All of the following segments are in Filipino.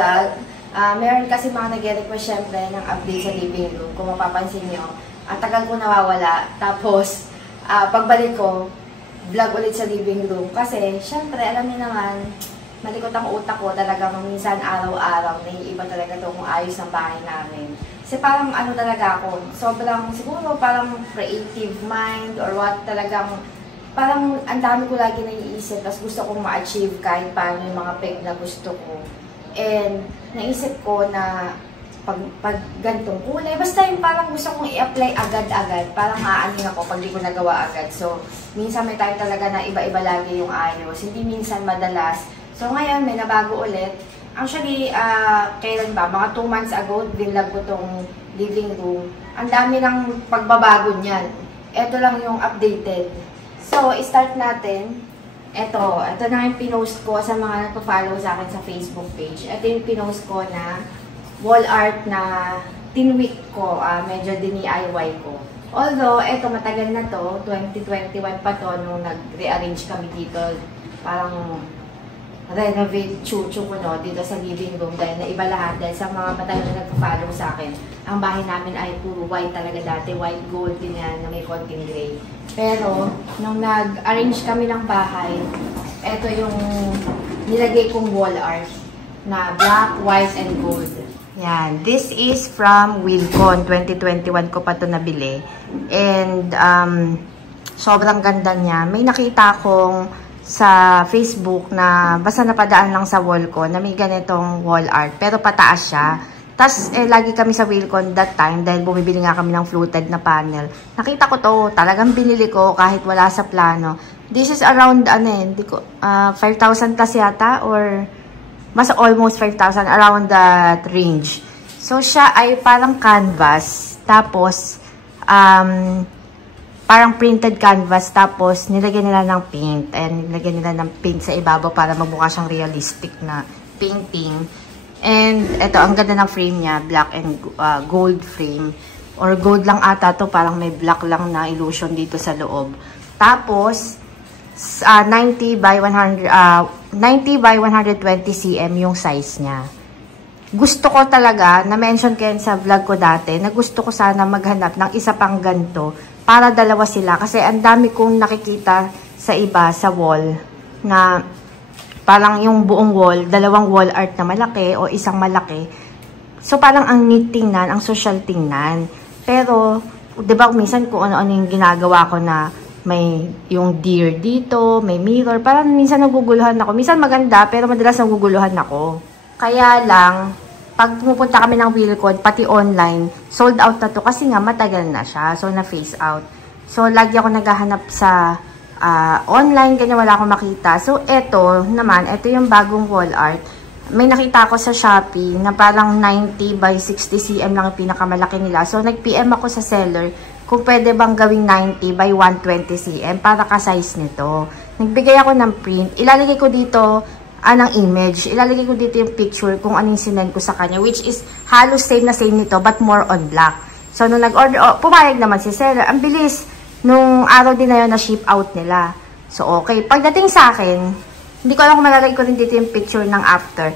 vlog. Meron kasi mga nag-request syempre ng update sa living room. Kung mapapansin nyo, tagal ko nawawala. Tapos, pagbalik ko, vlog ulit sa living room. Kasi, syempre, alam niyo naman, malikot ang utak ko talaga minsan araw-araw. Naiiba talaga ito kung ayos ang bahay namin. Kasi parang ano talaga ako, sobrang siguro parang creative mind or what talagang, parang ang dami ko lagi naiisip. Tapos gusto kong ma-achieve kahit paano yung mga peg na gusto ko. And naisip ko na pag gantong kulay, basta yung parang gusto kong i-apply agad-agad, parang aaning ako pag di ko nagawa agad. So, minsan may time talaga na iba-iba lagi yung ayos, hindi minsan madalas. So, ngayon may nabago ulit. Actually, kailan ba? Mga 2 months ago, binlog ko tong living room. Ang dami ng pagbabago niyan. Ito lang yung updated. So, i-start natin. Ito na yung pinost ko sa mga nagpa-follow sa akin sa Facebook page. Ito yung pinost ko na wall art na tinweak ko, medyo DIY ko. Although, ito matagal na to, 2021 pa to nung nag-rearrange kami dito. Parang renovate chuchu ko no, dito sa living room dahil naiba lahat. Dahil sa mga matagal na nagpa-follow sa akin, ang bahay namin ay puro white talaga dati, white gold din yan na may konting gray. Pero, nung nag-arrange kami ng bahay, ito yung nilagay kong wall art na black, white, and gold. Yan. This is from Wilcon. 2021 ko pa ito nabili. And, sobrang ganda niya. May nakita akong sa Facebook na basta napadaan lang sa wall ko na may ganitong wall art. Pero pataas siya. Tapos, lagi kami sa Wilcon that time dahil bumibili nga kami ng fluted na panel. Nakita ko to, talagang binili ko kahit wala sa plano. This is around, 5,000 plus yata or mas almost 5,000, around that range. So, siya ay parang canvas. Tapos, parang printed canvas. Tapos, nilagyan nila ng paint. And nilagyan nila ng paint sa ibabaw para magmukha siyang realistic na painting. And, ito, ang ganda ng frame niya, black and gold frame. Or gold lang ata to, parang may black lang na illusion dito sa loob. Tapos, 90 by 120 cm yung size niya. Gusto ko talaga, na-mention ko yan sa vlog ko dati, na gusto ko sana maghanap ng isa pang ganito, para dalawa sila. Kasi ang dami kong nakikita sa iba, sa wall, na parang yung buong wall, dalawang wall art na malaki o isang malaki. So, parang ang neat tingnan, ang social tingnan. Pero, di ba, minsan kung ano-ano yung ginagawa ko na may yung deer dito, may mirror. Parang minsan naguguluhan ako. Minsan maganda, pero madalas naguguluhan ako. Kaya lang, pag pumupunta kami ng Wilcon, pati online, sold out na to kasi nga matagal na siya. So, na-phase out. So, lagi ako naghahanap sa online, ganyan wala akong makita. So, ito naman, ito yung bagong wall art. May nakita ako sa Shopee na parang 90 by 60 cm lang yung pinakamalaki nila. So, nag-PM ako sa seller kung pwede bang gawing 90 by 120 cm para ka-size nito. Nagbigay ako ng print. Ilalagay ko dito ng image. Ilalagay ko dito yung picture kung anong sinend ko sa kanya, which is halos same na same nito but more on black. So, nung nag-order, pumayag naman si seller. Ang bilis. Nung araw din na yun na ship out nila. So, okay. Pagdating sa akin, hindi ko alam kung malalagay ko rin dito yung picture ng after.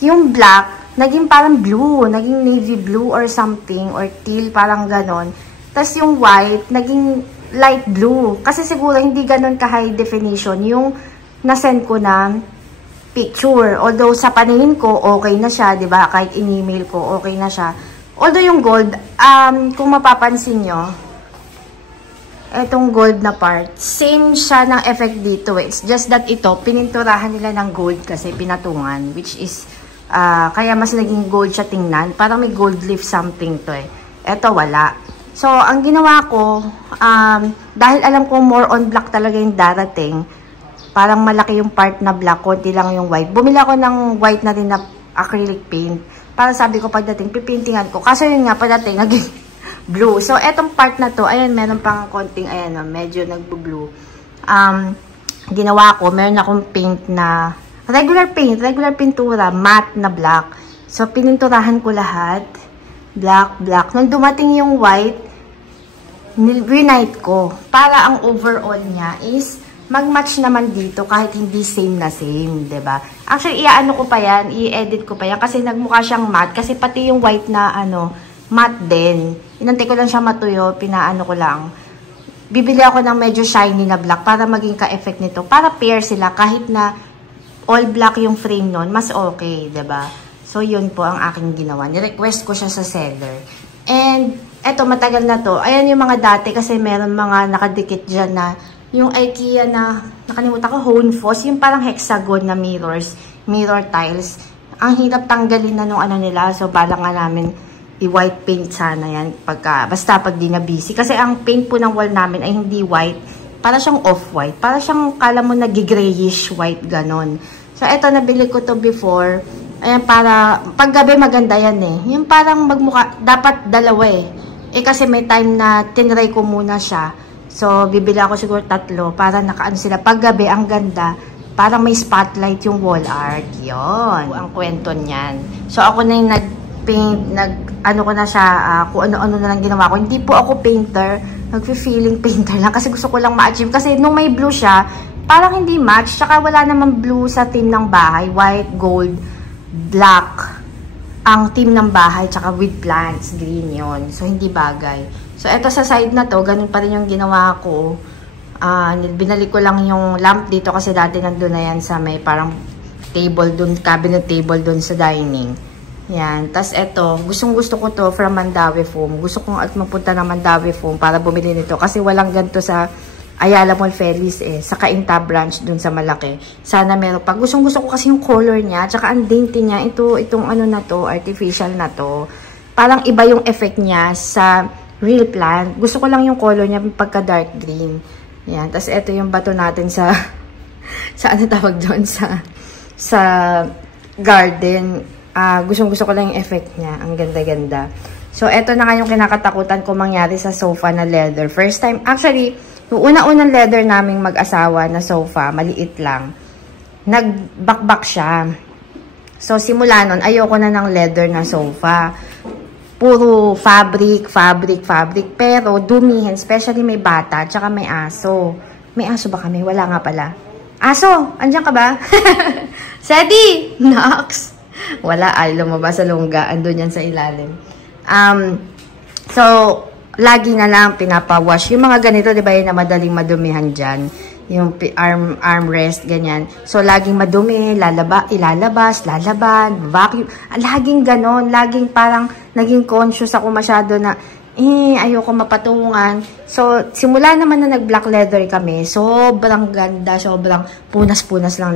Yung black, naging parang blue. Naging navy blue or something. Or teal, parang ganon. Tapos yung white, naging light blue. Kasi siguro hindi ganon ka-high definition yung nasend ko na picture. Although sa paningin ko, okay na siya. Diba? Kahit in-email ko, okay na siya. Although yung gold, kung mapapansin nyo, etong gold na part, same siya ng effect dito. It's just that ito, pininturahan nila ng gold kasi pinatungan. Which is, kaya mas naging gold siya tingnan. Parang may gold leaf something to eh. Ito wala. So, ang ginawa ko, dahil alam ko more on black talaga yung darating, parang malaki yung part na black, konti lang yung white. Bumili ako ng white na rin na acrylic paint. Para sabi ko pagdating, pipintingan ko. Kaso yun nga, pagdating, naging blue. So, etong part na to, ayan, meron pang konting, ayan, medyo nagbo-blue. Ginawa ko, meron akong paint na, regular pintura, matte na black. So, pininturahan ko lahat. Black. Nung dumating yung white, unite ko. Para ang overall niya is mag-match naman dito kahit hindi same na same, 'di ba? Actually, iaano ko pa 'yan, i-edit ko pa 'yan kasi nagmukha siyang matte kasi pati yung white na matte din. Inantay ko lang siya matuyo, pinaano ko lang. Bibili ako ng medyo shiny na black para maging ka-effect nito. Para pair sila kahit na all black yung frame nun, mas okay, 'di ba? So, yun po ang aking ginawa. Ni-request ko siya sa seller. And eto, matagal na to. Ayan yung mga dati kasi meron mga nakadikit dyan na yung IKEA na, nakalimutan ko, Honfos, yung parang hexagon na mirror tiles. Ang hirap tanggalin na nung nila. So, bala nga namin i-white paint sana yan. Basta pag di na busy. Kasi ang paint po ng wall namin ay hindi white. Para siyang off-white. Para siyang, kala mo, nag-grayish white, ganon. So, eto, nabili ko to before. Ayan, para, paggabi maganda yan eh. Yung parang magmukha, dapat dalawa eh. Kasi may time na tinry ko muna siya. So, bibili ako siguro 3 para nakaano sila. Paggabi, ang ganda. Parang may spotlight yung wall art. Yun. Ang kwento niyan. So, ako na yung nag-paint, ano ko na siya, kung ano-ano na lang ginawa ko. Hindi po ako painter. Nag-feeling painter lang kasi gusto ko lang ma-achieve. Kasi nung may blue siya, parang hindi match. Tsaka wala naman blue sa theme ng bahay. White, gold, black. Ang theme ng bahay, tsaka with plants, green yon. So, hindi bagay. So, eto sa side na to, ganun pa rin yung ginawa ko. Binalik ko lang yung lamp dito kasi dati nandun na yan sa may parang table dun, cabinet table dun sa dining. Yan. Tapos eto, gustong-gusto ko to from Mandawi Foam. Gusto kong at mapunta ng Mandawi Foam para bumili nito kasi walang ganito sa Ayala Mall Feliz eh. Sa Cainta branch dun sa malaki. Sana meron pa. Gustong-gusto ko kasi yung color niya. Tsaka ang dainty niya. Itong ano na to, artificial na to. Parang iba yung effect niya sa real plant. Gusto ko lang yung color niya pagka dark green. Yan. Tapos ito yung bato natin sa ano tawag doon sa garden. Gusto ko lang yung effect niya. Ang ganda-ganda. So ito na nga yung kinakatakutan ko mangyari sa sofa na leather. First time, actually, yung una-unang leather naming mag-asawa na sofa, maliit lang. Nagbakbak siya. So simula nun, ayoko na ng leather na sofa. Puro fabric. Pero dumihin, especially may bata, tsaka may aso. May aso ba kami? Wala nga pala. Aso! Andiyan ka ba? Sedi! Nox! Wala, ay lumabas sa lungga. Andun yan sa ilalim. So, lagi na lang pinapawash. Yung mga ganito, di ba yun na madaling madumihan dyan? Yung armrest, ganyan. So, laging madumi, ilalabas, lalaban, vacuum. Laging ganon. Laging parang naging conscious ako masyado na, ayoko mapatungan. So, simula naman na nag-black leather kami, sobrang ganda, sobrang punas-punas lang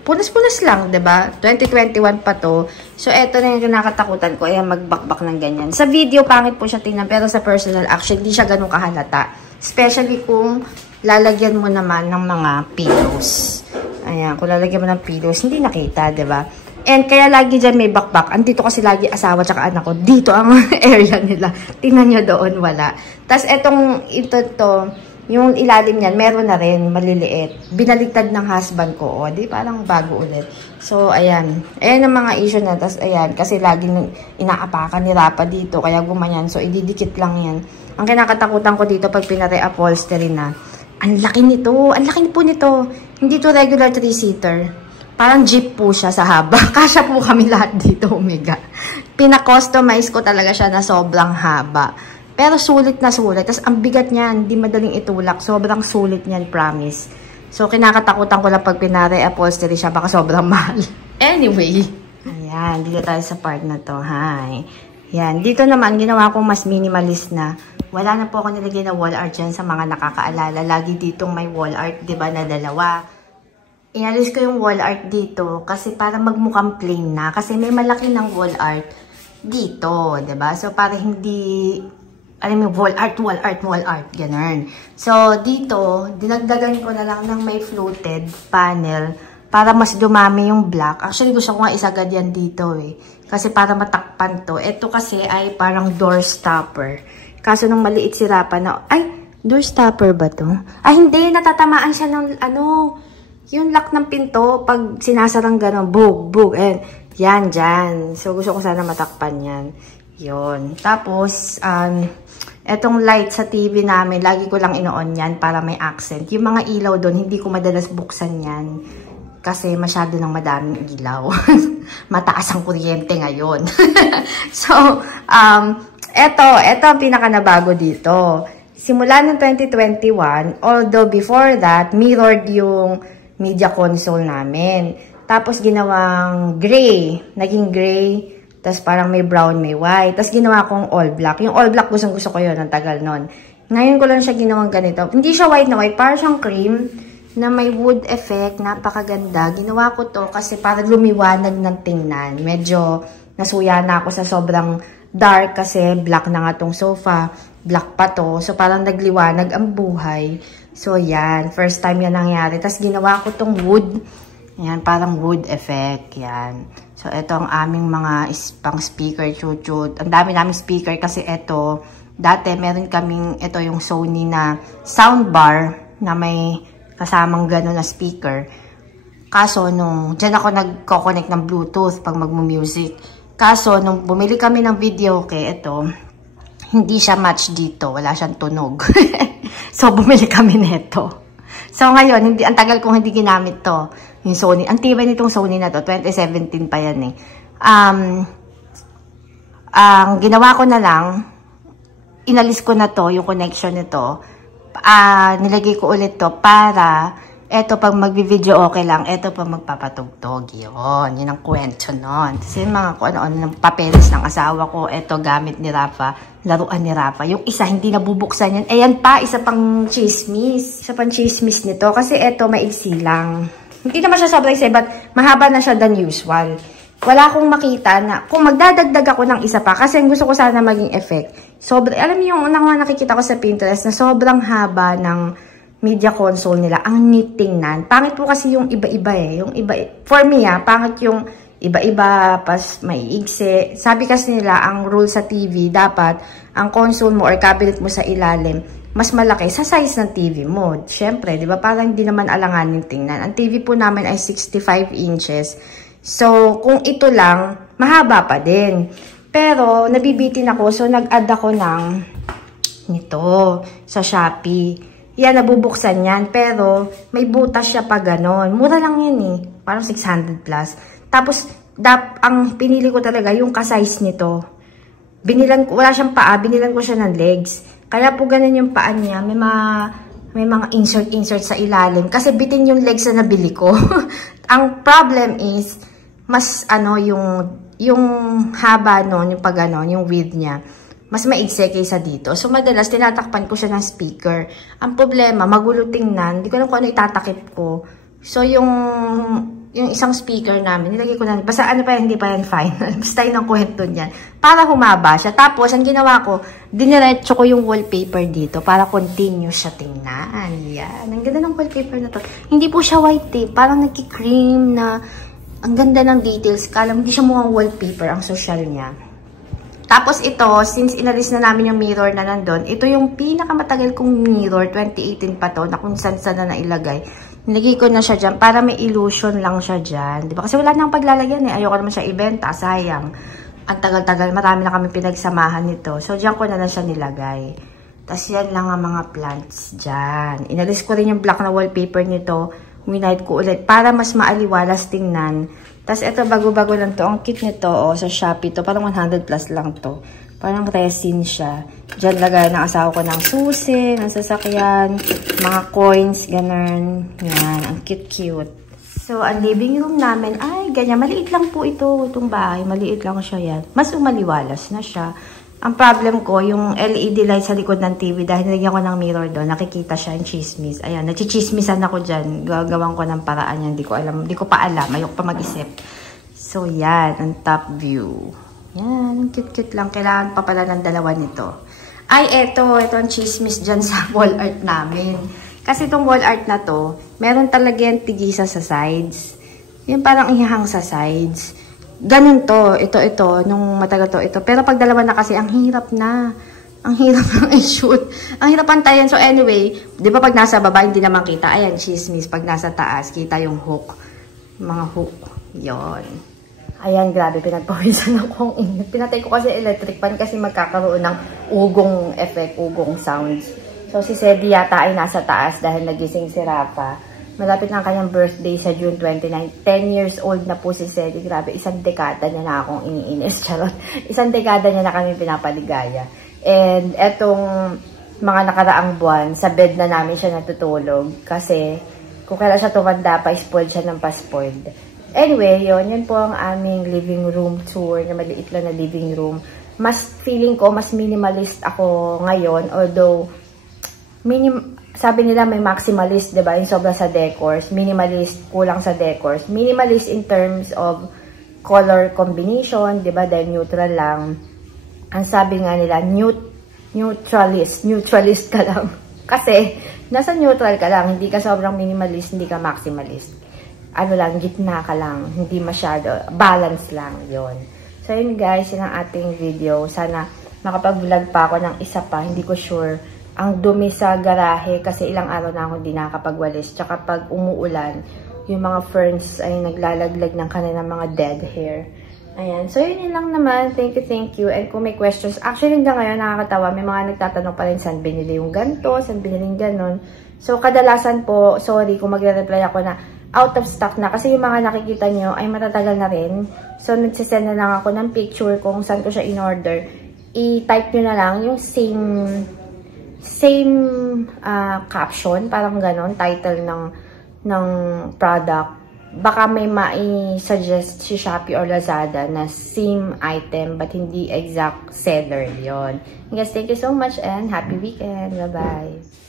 punas-punas lang, diba? 2021 pa to. So, eto na yung kinakatakutan ko. Ayan, magbakbak ng ganyan. Sa video, pangit po siya tingnan. Pero sa personal action, di siya ganun kahalata. Especially kung lalagyan mo naman ng mga pillows. Ayan, kung lalagyan mo ng pillows, hindi nakita, diba? And kaya lagi dyan may bakbak. Andito kasi lagi asawa tsaka anak ko. Dito ang area nila. Tingnan nyo doon, wala. Tapos ito, yung ilalim niyan, meron na rin, maliliit. Binaligtad ng husband ko, di parang bago ulit. So, ayan. Ayan ang mga issue na. Tapos, ayan, kasi laging inaapakan ni Rapa dito, kaya gumanyan. So, ididikit lang yan. Ang kinakatakutan ko dito pag pinare-upholstery na, ang laki nito. Ang laki po nito. Hindi to regular 3-seater. Parang jeep po siya sa haba. Kasya po kami lahat dito, Omega. Pina-customize ko talaga siya na sobrang haba. Pero sulit na sulit. Tapos ang bigat niyan, hindi madaling itulak. Sobrang sulit niyan, promise. So, kinakatakutan ko lang pag pinare-upholstery siya. Baka sobrang mahal. Anyway. Ayan, dito tayo sa part na to. Hi. Yan. Dito naman, ginawa kong mas minimalist na. Wala na po ako nilagay na wall art dyan sa mga nakakaalala. Lagi ditong may wall art, diba, na dalawa. Inalis ko yung wall art dito kasi para magmukhang plain na. Kasi may malaki ng wall art dito, diba? So, para hindi... alam mo, wall art, ganun. So, dito, dinagdagan ko na lang ng may floated panel para mas dumami yung black. Actually, gusto ko nga isagad yan dito eh. Kasi para matakpan to. Ito kasi ay parang door stopper. Kaso nung maliit si Rapa na, ay, door stopper ba to? Ay, hindi, natatamaan siya ng, yung lock ng pinto, pag sinasarang gano'n, bug, and yan, dyan. So, gusto ko sana matakpan yan. Yun. Tapos, Etong light sa TV namin, lagi ko lang ino-on yan para may accent. Yung mga ilaw doon, hindi ko madalas buksan yan. Kasi masyado ng madaming ilaw. Mataas ang kuryente ngayon. So, eto ang pinaka-nabago dito. Simula ng 2021, although before that, mirrored yung media console namin. Tapos ginawang gray. Naging gray. Tapos parang may brown, may white. Tapos ginawa kong all black. Yung all black, gusto ko yun. Ang tagal nun. Ngayon ko lang siya ginawang ganito. Hindi siya white na white. Parang siyang cream na may wood effect. Napakaganda. Ginawa ko to kasi parang lumiwanag ng tingnan. Medyo nasuya na ako sa sobrang dark kasi black na nga tong sofa. Black pa to. So parang nagliwanag ang buhay. So yan. First time yan nangyari. Tapos ginawa ko tong wood. Yan. Parang wood effect. Yan. So, ito ang aming mga pang speaker, chuchut. Ang dami naming speaker kasi ito, dati meron kaming, ito yung Sony na soundbar na may kasamang gano'n na speaker. Kaso, dyan ako nagko-connect ng Bluetooth pag magmu-music. Kaso, nung bumili kami ng video, ito, hindi siya match dito. Wala siyang tunog. So, bumili kami nito. So, ngayon, ang tagal kong hindi ginamit to. Yung Sony. Ang tibay nitong Sony na to. 2017 pa yan eh. Ang ginawa ko na lang, inalis ko na to, yung connection nito. Nilagay ko ulit to para, eto pag mag-video okay lang, eto pag magpapatugtog. Yun ang kwento nun. Kasi yung mga kung ano-ano ng papeles ng asawa ko, eto gamit ni Rafa, laruan ni Rafa. Yung isa, hindi nabubuksan yan. Ayan pa, isa pang chismis. Isa pang chismis nito. Kasi eto, maigsi lang. Hindi naman siya sobrang isa, but mahaba na siya than usual. Wala akong makita na, kung magdadagdag ako ng isa pa, kasi gusto ko sana maging effect. Alam niyo yung unang nakikita ko sa Pinterest na sobrang haba ng media console nila. Ang neat tingnan. Pangit po kasi yung iba-iba eh. For me pangit yung iba-iba, pas maiigsi. Sabi kasi nila, ang rule sa TV, dapat ang console mo or cabinet mo sa ilalim, mas malaki sa size ng TV mo. Siyempre, di ba? Parang hindi naman alanganin tingnan. Ang TV po namin ay 65 inches. So, kung ito lang, mahaba pa din. Pero, nabibitin ako. So, nag-add ako ng nito sa Shopee. Yan, nabubuksan yan. Pero, may butas siya pa ganon. Mura lang yan eh. Parang 600 plus. Tapos, ang pinili ko talaga, yung ka-size nito. Wala siyang paa, binilan ko siya ng legs. Kaya po ganun yung paa niya. May mga insert sa ilalim. Kasi bitin yung legs na nabili ko. Ang problem is, mas yung haba nun, yung pag yung width niya, mas maigse kaysa dito. So, madalas, tinatakpan ko siya ng speaker. Ang problema, magulo tingnan. Hindi ko alam kung ano itatakip ko. So, yung isang speaker namin, nilagay ko na, basta ano pa yan, hindi pa yan final. Basta yun ang kwento niyan. Para humaba siya. Tapos, ang ginawa ko, diniretso ko yung wallpaper dito para continue siya tingnan. Yan. Ang ganda ng wallpaper na to. Hindi po siya white tape. Parang nagki-cream na, ang ganda ng details. Kala hindi siya mukhang wallpaper ang social niya. Tapos ito, since inalis na namin yung mirror na nandun, ito yung pinakamatagal kong mirror, 2018 pa to, na kung saan na nailagay. Nilagay ko na siya dyan para may illusion lang siya dyan. Diba? Kasi wala nang paglalagyan eh. Ayoko naman siya ibenta. Sayang. Ang tagal-tagal. Marami na kami pinagsamahan nito. So, dyan ko na siya nilagay. Tapos yan lang ang mga plants dyan. Inalis ko rin yung black na wallpaper nito. Winite ko ulit para mas maaliwalas tingnan. Tapos ito, bago-bago lang to. Ang cute nito, sa Shopee to. Parang 100 plus lang to. Parang resin siya. Diyan lagay ng asawa ko ng susi, ng sasakyan, mga coins, ganun. Yan, ang cute-cute. So, ang living room namin, ay, ganyan. Maliit lang po itong bahay. Maliit lang siya yan. Mas umaliwalas na siya. Ang problem ko, yung LED light sa likod ng TV, dahil nilagyan ko ng mirror doon, nakikita siya yung chismis. Ayan, nagchichismisan ako dyan. Gagawin ko ng paraan yan. Hindi ko pa alam. Ayoko pa mag-isip. So, yan, ang top view. Yan, cute-cute lang. Kailangan pa pala ng dalawa nito. Ay, ito ang chismis dyan sa wall art namin. Kasi itong wall art na to, meron talaga yung tigisa sa sides. Yung parang ihang sa sides. Ganun to. Ito, nung matagal to, ito. Pero pag dalawa na kasi, ang hirap na. Ang hirap lang i-shoot. Ang hirap pantayan. So anyway, di ba pag nasa baba, hindi naman kita. Ayan, chismis. Pag nasa taas, kita yung hook. Mga hook. Yon. Ayan, grabe, pinagpawisan ako. Pinatay ko kasi electric fan kasi magkakaroon ng ugong effect, ugong sounds. So, si Sedi yata ay nasa taas dahil nagising si Rafa. Malapit na ang kanyang birthday sa June 29. 10 years old na po si Sedi. Grabe, isang dekada niya na akong iniinis. Charot. Isang dekada niya na kami pinapaligaya. And etong mga nakaraang buwan, sa bed na namin siya natutulog. Kasi, kung kailan siya tumanda pa, spoiled siya ng pa-spoiled. Anyway, yun po ang aming living room tour, na maliit lang na living room. Feeling ko, mas minimalist ako ngayon, although, sabi nila may maximalist, diba? Yung sobra sa decors. Minimalist, kulang sa decors. Minimalist in terms of color combination, diba? Dahil neutral lang. Ang sabi nga nila, neutralist ka lang. Kasi, nasa neutral ka lang, hindi ka sobrang minimalist, hindi ka maximalist. Ano lang, gitna ka lang, hindi masyado, balance lang, yon. So, yun guys, yun ang ating video. Sana makapag-vlog pa ako ng isa pa, hindi ko sure. Ang dumi sa garahe, kasi ilang araw na ako hindi nakakapagwalis. Tsaka pag umuulan, yung mga ferns ay naglalaglag ng kanilang mga dead hair. Ayan, so yun lang naman. Thank you. And kung may questions, actually hanggang ngayon nakakatawa, may mga nagtatanong pa rin saan binili yung ganito, saan binili yung ganon. So, kadalasan po, sorry kung magre-reply ako na out of stock na. Kasi yung mga nakikita nyo ay matatagal na rin. So, nagsisend na lang ako ng picture kung saan ko siya in-order. I-type nyo na lang yung same caption, parang ganon, title ng product. Baka may mai-suggest si Shopee or Lazada na same item but hindi exact seller yon. Guys, thank you so much and happy weekend. Bye-bye.